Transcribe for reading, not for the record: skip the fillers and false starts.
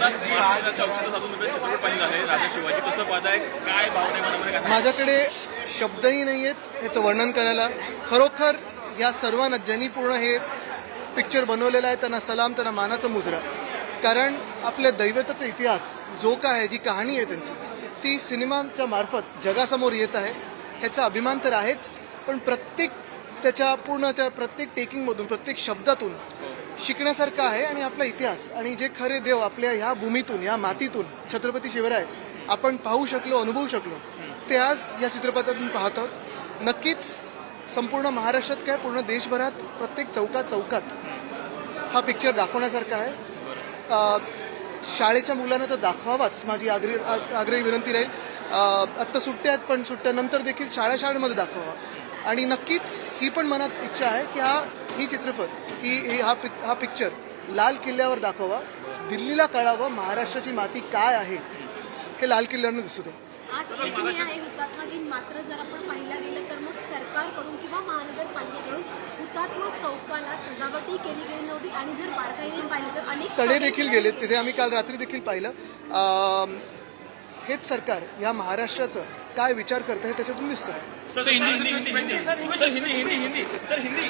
बराचशी औषध साधून चित्रपट पाहिला आहे राजा शिवाजी, कसं पाहताय, काय भावना मनामध्ये काय? माझ्याकडे शब्दही नाही आहेत ह्याचं वर्णन करायला. खरोखर या सर्वांना ज्यांनी पूर्ण हे पिक्चर बनवलेलं आहे त्यांना सलाम, त्यांना मानाचा मुजरा. कारण आपल्या दैवताचा इतिहास जो काय आहे, जी कहाणी आहे त्यांची, ती सिनेमाच्या मार्फत जगासमोर येत आहे. ह्याचा अभिमान तर आहेच, पण प्रत्येक त्याच्या पूर्ण त्या प्रत्येक टेकिंगमधून, प्रत्येक शब्दातून शिकण्यासारखं आहे. आणि आपला इतिहास आणि जे खरे देव आपल्या ह्या भूमीतून, ह्या मातीतून छत्रपती शिवराय आपण पाहू शकलो, अनुभवू शकलो, ते आज या चित्रपटातून पाहत आहोत. नक्कीच संपूर्ण महाराष्ट्रात काय, पूर्ण देशभरात प्रत्येक चौकात चौकात हा पिक्चर दाखवण्यासारखा आहे. शाळेच्या मुलांना तर दाखवावाच, माझी आग्रही विनंती राहील. आत्ता सुट्ट्या आहेत, पण सुट्ट्यानंतर देखील शाळेमध्ये दाखवावा. आणि नक्कीच ही पण मनात इच्छा आहे की ही चित्रपट हा पिक्चर लाल किल्ल्यावर दाखवावा, दिल्लीला कळावं महाराष्ट्राची माती काय आहे हे लाल किल्ल्यावरनं दिसू दे. आज एकमेव आहे हुतात्मा दिन, मात्र जर आपण पाहायला गेलं तर मग सरकारकडून किंवा महानगरपालिकेकडून हुतात्मा चौकाला सजावटही केली गेली नव्हती. आणि जर बारकाईने पाहिलं तर अनेक तडे देखील गेले तिथे, आम्ही काल रात्री देखील पाहिलं. हेच सरकार या महाराष्ट्राचं काय विचार करतं हे त्याच्यातून दिसतं. Sir Hindi Hindi Hindi Hindi sir Hindi Hindi Hindi sir Hindi